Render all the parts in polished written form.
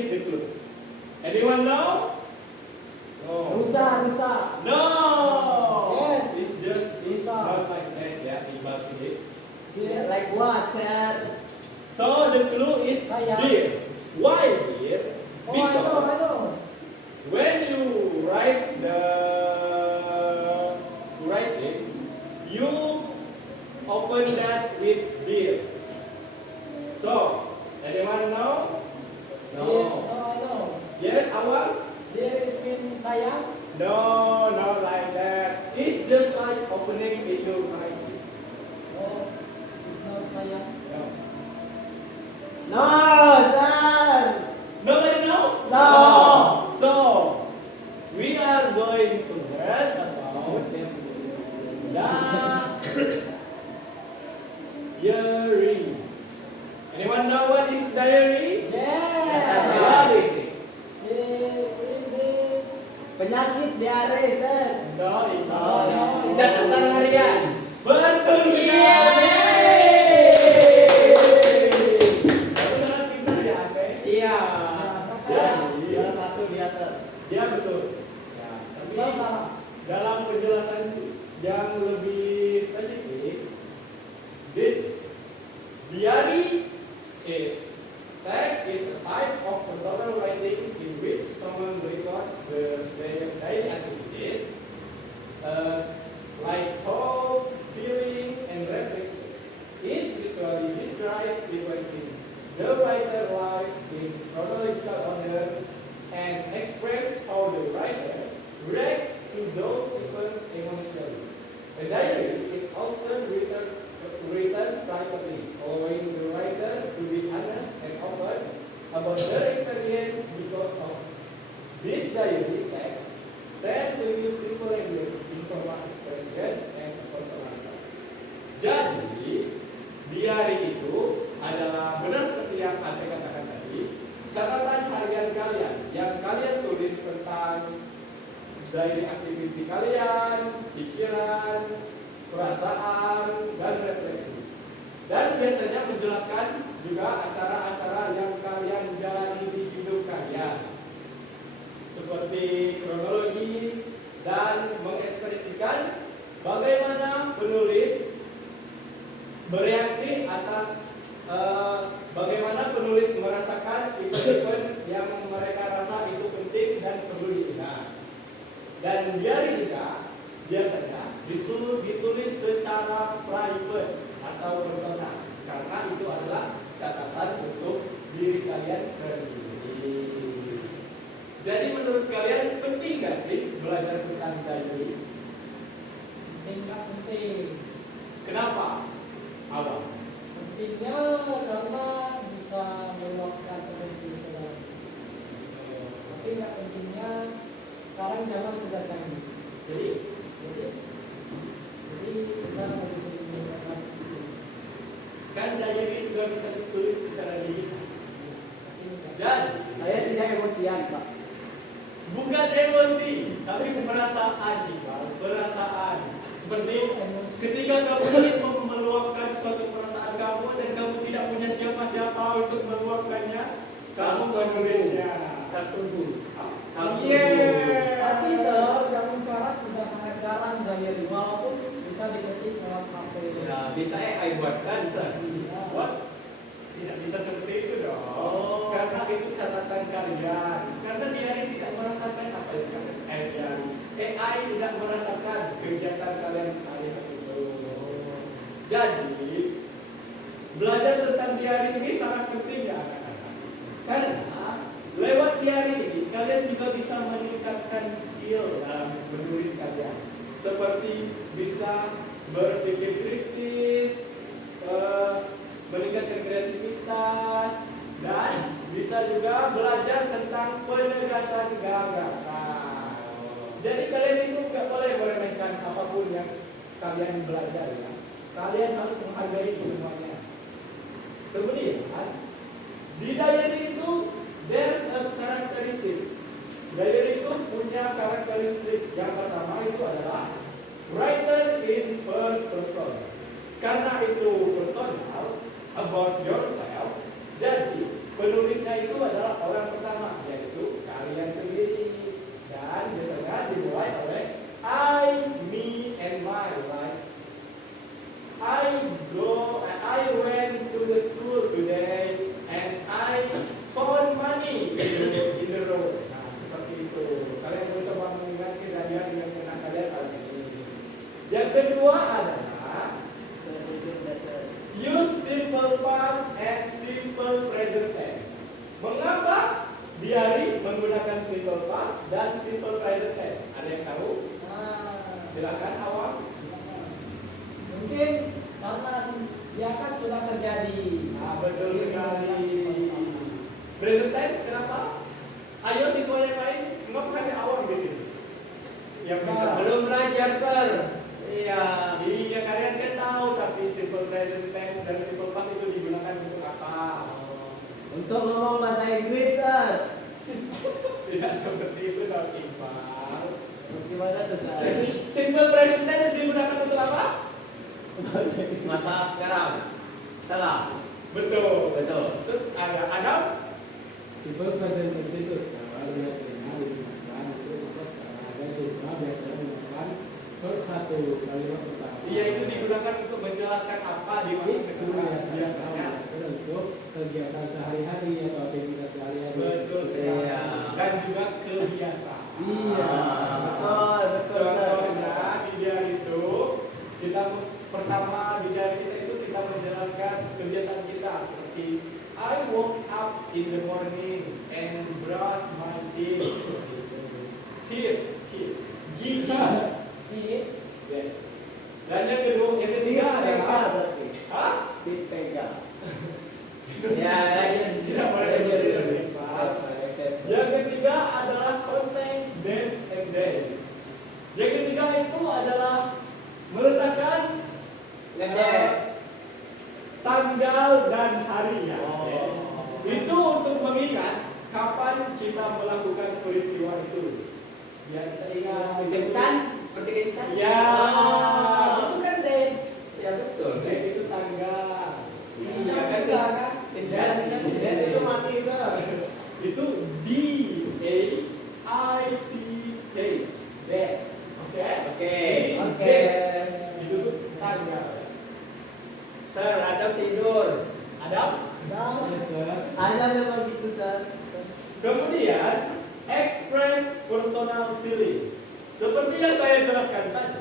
is the clue? Anyone know? No. Rusa. No. Yes. It's not like that. Yeah, investigate. Yeah, like what, sir? So the clue is Sayang. deer. Why deer? Oh, I know. When you write it, you open that with deer. So, anyone know? No. I know. Yes, Awal? There is mean sayang. No, not like that. It's just like opening a door, right? Oh, it's not sayang. No. No, sir. Nobody know? No. So, we are going to learn about diary. Anyone know what is diary? Yeah. What is it? It is penyakit diare, sir. No, it's No. not. Catatan harian. Betul Iya. Benar pintar ya, Ate? Iya. Jadi, Salah satu biasa. dia betul. Ya, tapi Kalau salah. dalam penjelasan yang lebih spesifik, this diary is a type of personal writing in which someone records their daily activities, like thought, feeling, and reflection. It usually describes events in the writer's life in chronological order and express how the writer reacts to those events emotionally. A diary is often written privately, allowing the writer to be honest and open about their experience. Because of this diary text tend to use simple language, informal expression, and personal. Jadi, diary itu adalah benar seperti yang Anda katakan tadi, catatan harian kalian yang kalian tulis tentang dari aktiviti kalian, pikiran, perasaan, dan refleksi. Dan biasanya menjelaskan juga acara-acara yang kalian jalani di hidup kalian, seperti kronologi dan mengekspresikan bagaimana penulis bereaksi atas bagaimana penulis merasakan event-event yang mereka rasa itu penting dan perlu diingat. Dan diary juga biasanya ditulis secara private atau personal, karena itu adalah catatan untuk diri kalian sendiri. Jadi menurut kalian penting gak sih belajar tentang diary? Nggak penting. Kenapa? Awal. Pentingnya karena bisa meluapkan emosi ke dalam. Tapi nggak pentingnya sekarang zaman sudah canggih. Jadi kita harus bisa menggunakan itu. kan diary juga bisa ditulis secara digital. Tapi nggak. Jadi Saya tidak emosian, Pak. bukan emosi, tapi perasaan, Iqbal. Perasaan. Seperti ketika kamu ingin meluapkan suatu perasaan kamu dan kamu tidak punya siapa-siapa untuk meluapkannya, kamu menulisnya. Tertunggu. Yeah. Tapi zaman sekarang sudah sangat jarang diary, walaupun bisa diketik lewat HP. Ya, bisa AI buatkan, Sir. What? Tidak bisa seperti itu dong. Oh. Karena itu catatan kalian. Karena diary tidak merasakan apa yang kalian diary. AI tidak merasakan kegiatan kalian sehari-hari itu. Jadi belajar tentang diary ini sangat penting ya anak-anak. Karena lewat diary ini kalian juga bisa meningkatkan skill dalam menulis kalian. Seperti bisa berpikir kritis, meningkatkan kreativitas, dan bisa juga belajar tentang penegasan gagasan. Jadi kalian itu nggak boleh meremehkan apapun yang kalian belajar ya. Kalian harus menghargai semuanya. Kemudian di diary itu there's a characteristic. Diary itu punya karakteristik. Yang pertama itu adalah writer in first person. Karena itu personal, about yourself. Jadi penulisnya itu adalah orang pertama kedua adalah use simple past and simple present tense. Mengapa diary menggunakan simple past dan simple present tense? Ada yang tahu? Silakan awam. Mungkin karena dia kan sudah terjadi. Betul sekali. Present tense kenapa? Ayo siswa yang lain, enggak bukan awam di sini. Yang bicara. Belum belajar, Sir. Iya. Iya, kalian kan tahu, tapi simple present tense dan simple past itu digunakan untuk apa? Untuk ngomong bahasa Inggris, Sir. Tidak seperti itu dong, Iqbal. Gimana tuh, Sir? Simple present tense digunakan untuk apa? Masa sekarang. Salah. Betul. Betul. Ada Adam? Simple present tense itu sekarang biasanya digunakan untuk masa sekarang ada juga biasanya menggunakan per satu kalimat pertama. Iya, itu digunakan untuk menjelaskan apa di masa sekarang biasanya. Untuk kegiatan sehari-hari atau aktivitas sehari-hari. Betul sekali. Iya. Dan juga kebiasaan. Iya. Betul, betul, Sir. Contohnya di diary itu kita pertama di diary kita itu kita menjelaskan kebiasaan kita seperti I woke up in the morning and brush my teeth. Teeth. Gigi. Yes. Dan yang kedua, yang ketiga adalah hah? Dipegang. Ya, lanjut. Tidak boleh seperti itu, Pak. Yang ketiga adalah contains date and day. Yang ketiga itu adalah meletakkan Ngedek. tanggal dan harinya. Oh. Itu untuk mengingat kapan kita melakukan peristiwa itu. Ya, kita ingat. Kencan, seperti kencan. Ya. Itu kan date. Ya betul. Date itu tanggal. Iya kan? kan? Yes, date itu mati, Sir. Itu D-A-I-T date. Date. Oke? Oke. Ini Oke. date. Itu tuh tanggal. Sir, Adam tidur. Ada? Yes, sir. Ada memang gitu, Sir. Kemudian express personal feeling. Seperti yang saya jelaskan tadi,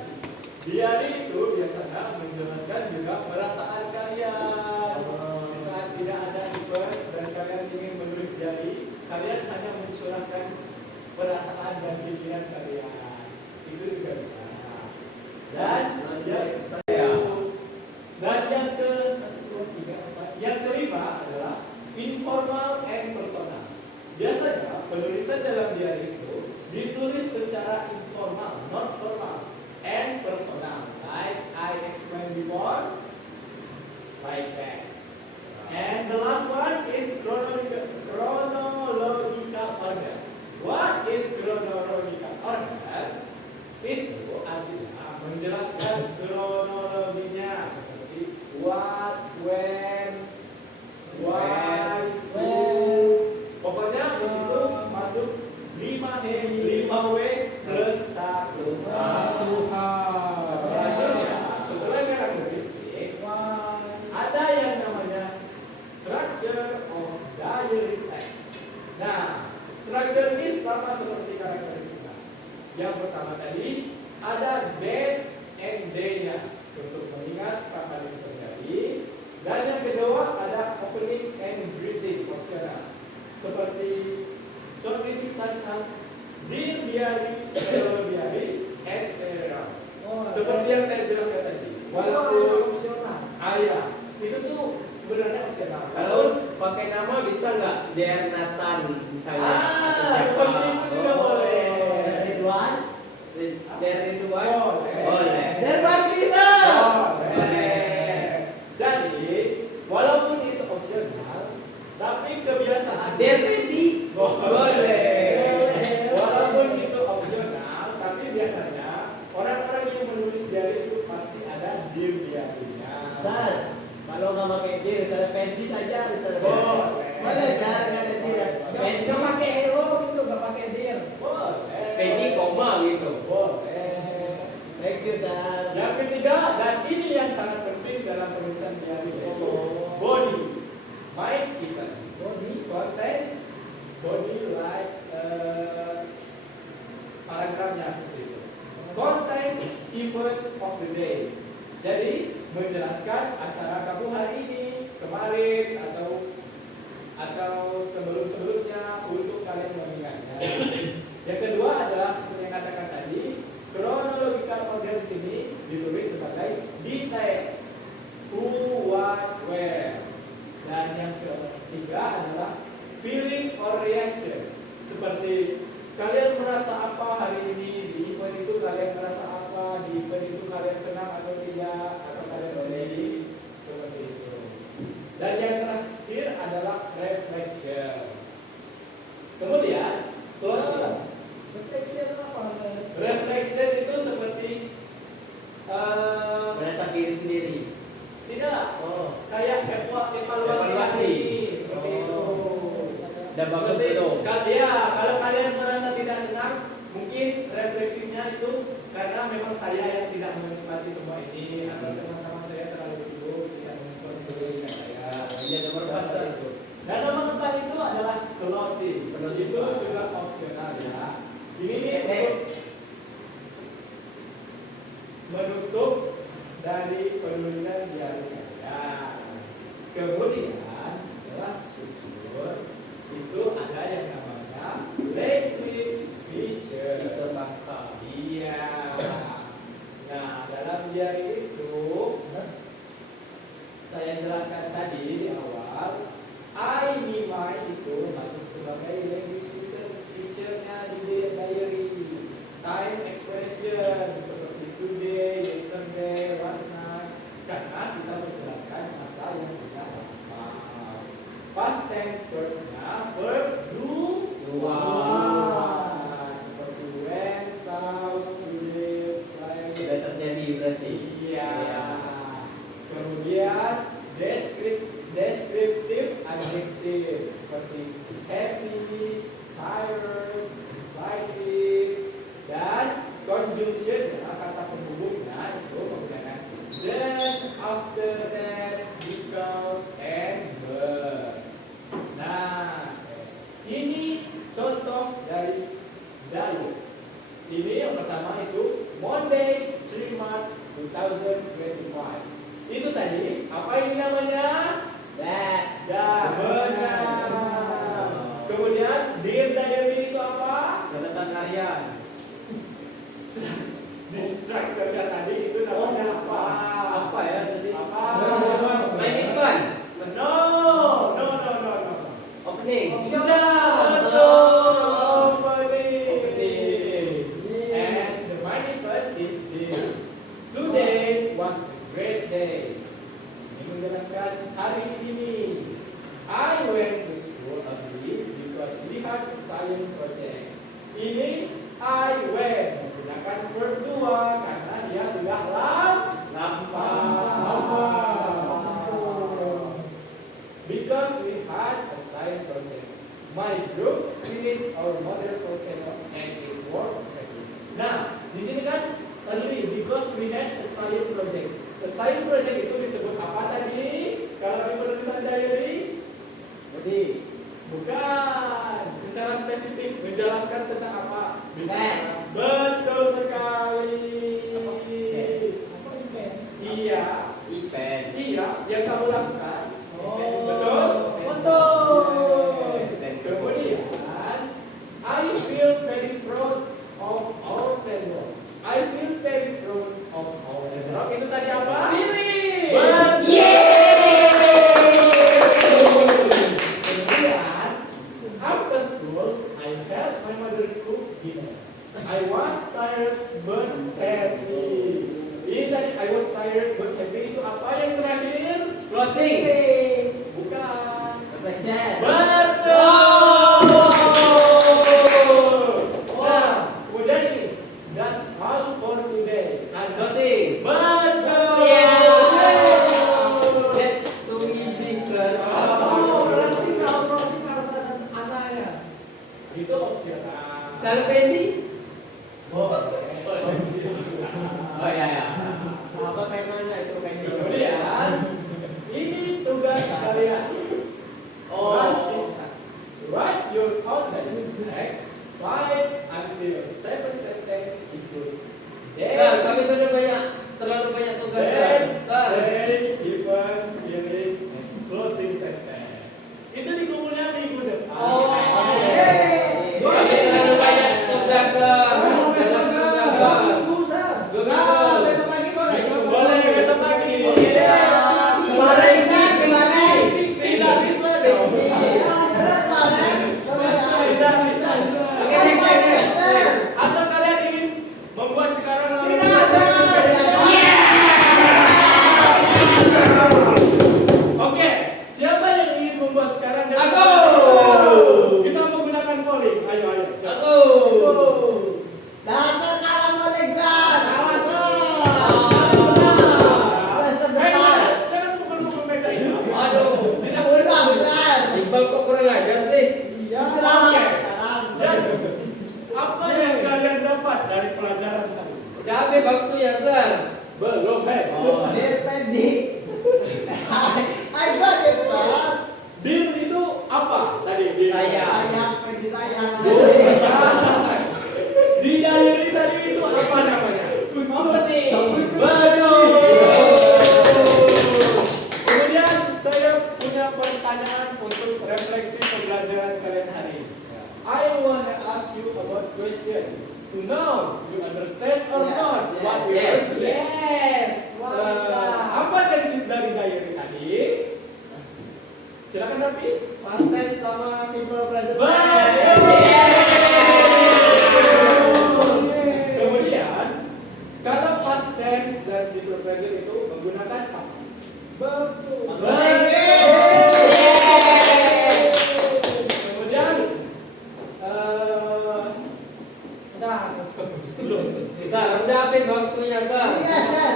diary itu biasanya menjelaskan juga perasaan kalian. Di saat tidak ada event dan kalian ingin menulis diary, kalian hanya mencurahkan perasaan dan pikiran kalian. Itu juga bisa. Dan yang kelima adalah informal and personal. Biasanya penulisan dalam diary itu ditulis secara informal, not formal, and personal. Like I explained before, like that. And the last one is chronological order. What is chronological order? Itu adalah menjelaskan kronologinya seperti what, when, why, who. Pokoknya di situ masuk 5 H, 5 W plus 1 H. Selanjutnya, setelah karakteristik, ada yang namanya structure of diary text. Nah, structure ini sama seperti karakteristik. Yang pertama tadi ada date and day-nya untuk mengingat kapan itu terjadi. Dan yang kedua ada opening and greeting optional. Seperti short greeting such as Dear Diary, Hello Diary, etc. Seperti yang saya jelaskan tadi. Walaupun opsional. ayah itu tuh sebenarnya opsional. Kalau pakai nama bisa nggak? Dear Nathan misalnya. Seperti itu juga boleh. Ridwan. Dear Ridwan. Boleh. Boleh. Dan Bakri, Sir. Boleh. Jadi walaupun itu opsional, tapi kebiasaan Dear Fendi. boleh. Walaupun itu opsional, tapi biasanya orang-orang yang menulis diary itu pasti ada dear diary-nya. Sir, kalau nggak pakai dir, saya Fendi saja, Sir. Boleh. Boleh, Sir, nggak ada dir. Fendi. Nggak pakai hero gitu, nggak pakai dir. Boleh. Fendi koma gitu. Boleh. Thank you, Sir. Yang ketiga, dan ini yang sangat penting dalam penulisan diary yaitu body. My items. Body contains body like paragrafnya seperti itu. contains events of the day. Jadi menjelaskan acara kamu hari ini, kemarin atau sebelum-sebelumnya untuk kalian mengingatnya. Yang kedua adalah seperti yang katakan tadi, chronological order di sini ditulis sebagai details, who, what, where. Dan yang ketiga adalah feeling or reaction, seperti kalian merasa apa hari ini di event itu, kalian merasa apa di event itu, kalian senang atau tidak, atau kalian sedih, seperti itu. Dan yang terakhir adalah reflection. Kemudian closing. Refleksi apa maksudnya? Reflection itu seperti menatap diri sendiri. tidak, kayak evaluasi Evaluasi. hari ini, seperti itu. Dan bagus Seperti belum? kalau kalian merasa tidak senang, mungkin refleksinya itu karena memang saya yang tidak menikmati semua ini, atau teman-teman saya terlalu sibuk tidak menikmati saya. Yang nomor 4 Seperti itu. Dan nomor 4 itu adalah closing. Closing. Itu juga opsional ya. Ini nih menutup dari penulisan diari kalian. Kemudian setelah struktur itu ada yang namanya language feature. Itu bangsa. Iya. Nah, dalam diari itu saya jelaskan tadi di awal, I me itu masuk sebagai language feature-nya di diary. Time expression seperti today, yesterday, last night, karena kita menjelaskan masa yang sudah lama. Past tense verbs-nya verb do, seperti when, saw, today, like. Sudah terjadi berarti. Iya. Kemudian descriptive adjective seperti happy, tired, excited, dan conjunction kata penghubungnya itu menggunakan then, after that, because, and but. Nah, ini contoh dari dialog. Ini yang pertama itu Monday 3 March 2025. Itu tadi apa ini namanya? That. Benar. Kemudian Dear Diary itu apa? Catatan harian. Di structure tadi itu namanya apa? Apa ya tadi? Apa? Main event. No. Opening. Sudah betul. Opening. And the main event is this. Today was a great day. Ini menjelaskan hari ini. I went to school early because we had a science project. Ini I went menggunakan verb 2 karena dia sudah lama. Because we had a science project. My group finished our mother volcano and it worked perfectly. Nah, di sini kan early because we had a science project. The science project itu disebut apa tadi? Kalau di penulisan diary? Jadi Bukan. Secara spesifik menjelaskan tentang apa? Bisa. Event. Betul sekali. apa event? Iya. Event. Iya, yang kamu lakukan. Oh. Betul? Betul. Kemudian, I feel very proud of our teamwork. I feel very proud of our teamwork. Itu tadi apa? Pilih. Kemudian, after school, I helped my mother cook dinner. I was tired but happy. Ini tadi I was tired but happy itu apa yang terakhir? Closing. Bukan. Reflection. Betul. Nah, kemudian ini, that's all for today. Nah, Closing. betul. That's too easy, sir. Oh, berarti kalau closing harus ada anaknya. Itu opsional. Kalau Fendi? Oh, Oh ya ya. apa temanya itu kayaknya? Kemudian, ini tugas kalian. What is that? Write your own dialogue. 5 until 7 sentences include Udah habis waktunya, Sir. Belum, Oh. Dear Fendi. I got it, sir. Dear itu apa tadi? Dear. Sayang. Sayang, Fendi sayang. Di diary tadi itu apa namanya? Apa nih? Betul. Kemudian saya punya pertanyaan untuk refleksi pembelajaran kalian hari ini. I want to ask you about question to know you understand or Yes, not yes, what we yes. learned today. Yes. What is that? Apa tenses dari diary tadi? Silakan Rafi. Past tense sama simple present Betul. tense. Kemudian kalau past tense dan simple present itu menggunakan apa? Betul. Kemudian Udah. belum. Sir, udah habis waktunya, Sir. Yes, yes.